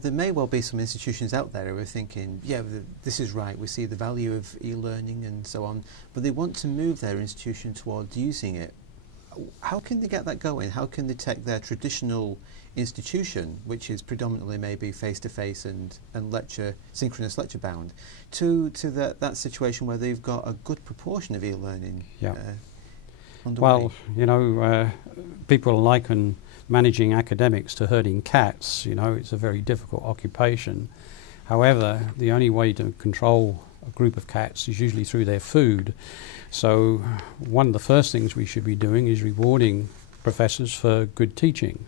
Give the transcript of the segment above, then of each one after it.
There may well be some institutions out there who are thinking, yeah, this is right, we see the value of e-learning and so on, but they want to move their institution towards using it. How can they get that going? How can they take their traditional institution, which is predominantly maybe face-to-face and lecture, synchronous lecture bound, to that situation where they've got a good proportion of e-learning underway? Well, you know, people liken managing academics to herding cats. You know, it's a very difficult occupation. However, the only way to control a group of cats is usually through their food. So one of the first things we should be doing is rewarding professors for good teaching.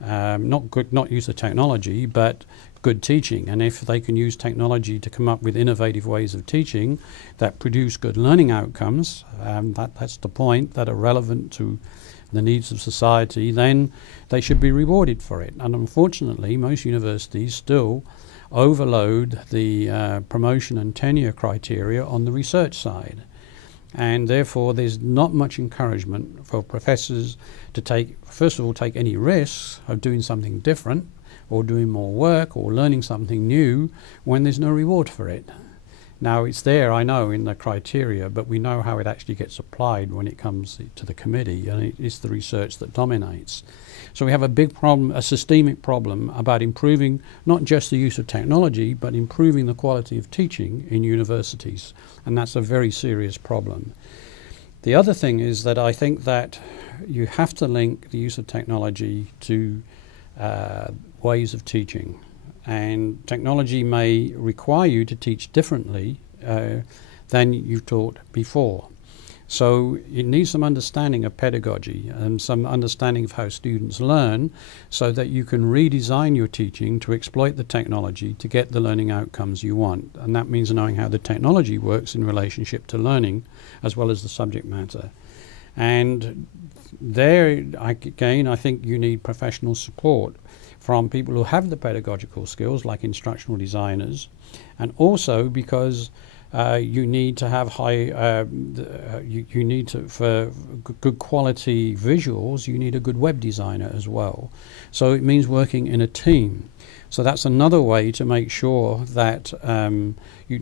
Not use of technology, but good teaching. And if they can use technology to come up with innovative ways of teaching that produce good learning outcomes, that's the point, that are relevant to the needs of society, then they should be rewarded for it. And unfortunately, most universities still overload the promotion and tenure criteria on the research side. And therefore, there's not much encouragement for professors to first of all, take any risks of doing something different or doing more work or learning something new when there's no reward for it. Now, it's there, I know, in the criteria, but we know how it actually gets applied when it comes to the committee, and it's the research that dominates. So we have a big problem, a systemic problem about improving not just the use of technology, but improving the quality of teaching in universities, and that's a very serious problem. The other thing is that I think that you have to link the use of technology to ways of teaching. And technology may require you to teach differently than you've taught before. So it needs some understanding of pedagogy and some understanding of how students learn so that you can redesign your teaching to exploit the technology to get the learning outcomes you want. And that means knowing how the technology works in relationship to learning as well as the subject matter. And there, again, I think you need professional support from people who have the pedagogical skills, like instructional designers, and also because you need to have for good quality visuals, you need a good web designer as well. So it means working in a team. So that's another way to make sure that you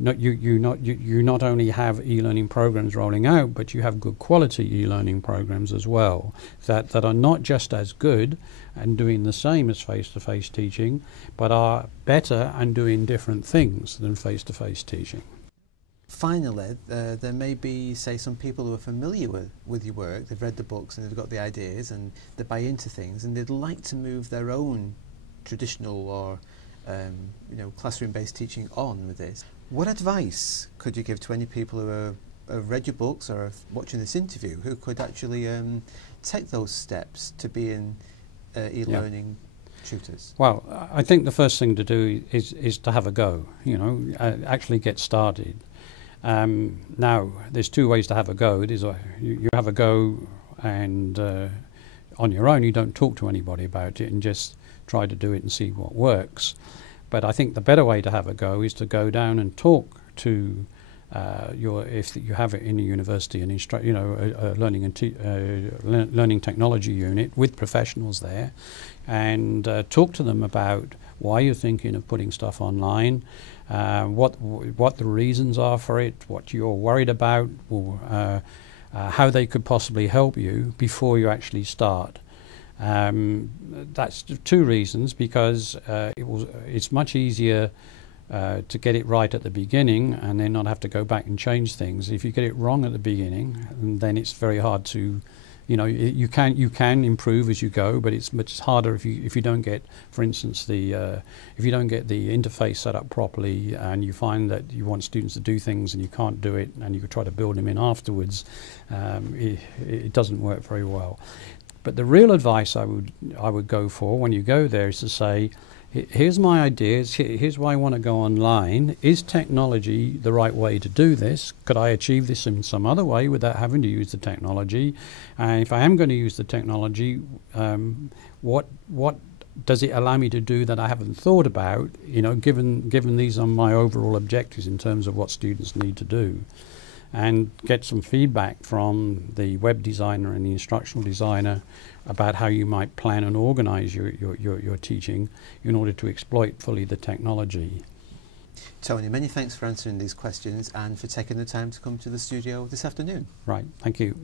not only have e-learning programs rolling out, but you have good quality e-learning programs as well that are not just as good and doing the same as face-to-face teaching, but are better and doing different things than face-to-face teaching. Finally, there may be, say, some people who are familiar with your work, they've read the books and they've got the ideas and they buy into things, and they'd like to move their own traditional or classroom-based teaching on with this. What advice could you give to any people who have read your books or are watching this interview who could actually take those steps to being e-learning tutors? Well, I think the first thing to do is to have a go, actually get started. Now, there's two ways to have a go. You have a go and on your own, you don't talk to anybody about it and just try to do it and see what works. But I think the better way to have a go is to go down and talk to if you have it in a university, a learning technology unit with professionals there, and talk to them about why you're thinking of putting stuff online, what the reasons are for it, what you're worried about, or how they could possibly help you before you actually start. That's two reasons, because it's much easier to get it right at the beginning and then not have to go back and change things. If you get it wrong at the beginning, then it's very hard to, you can improve as you go, but it's much harder if you don't get, for instance, if you don't get the interface set up properly and you find that you want students to do things and you can't do it and you try to build them in afterwards, it doesn't work very well. But the real advice I would go for when you go there is to say, here's my ideas, here's why I want to go online. Is technology the right way to do this? Could I achieve this in some other way without having to use the technology? And if I am going to use the technology, what does it allow me to do that I haven't thought about, given these are my overall objectives in terms of what students need to do? and get some feedback from the web designer and the instructional designer about how you might plan and organize your teaching in order to exploit fully the technology. Tony, many thanks for answering these questions and for taking the time to come to the studio this afternoon. Right, thank you.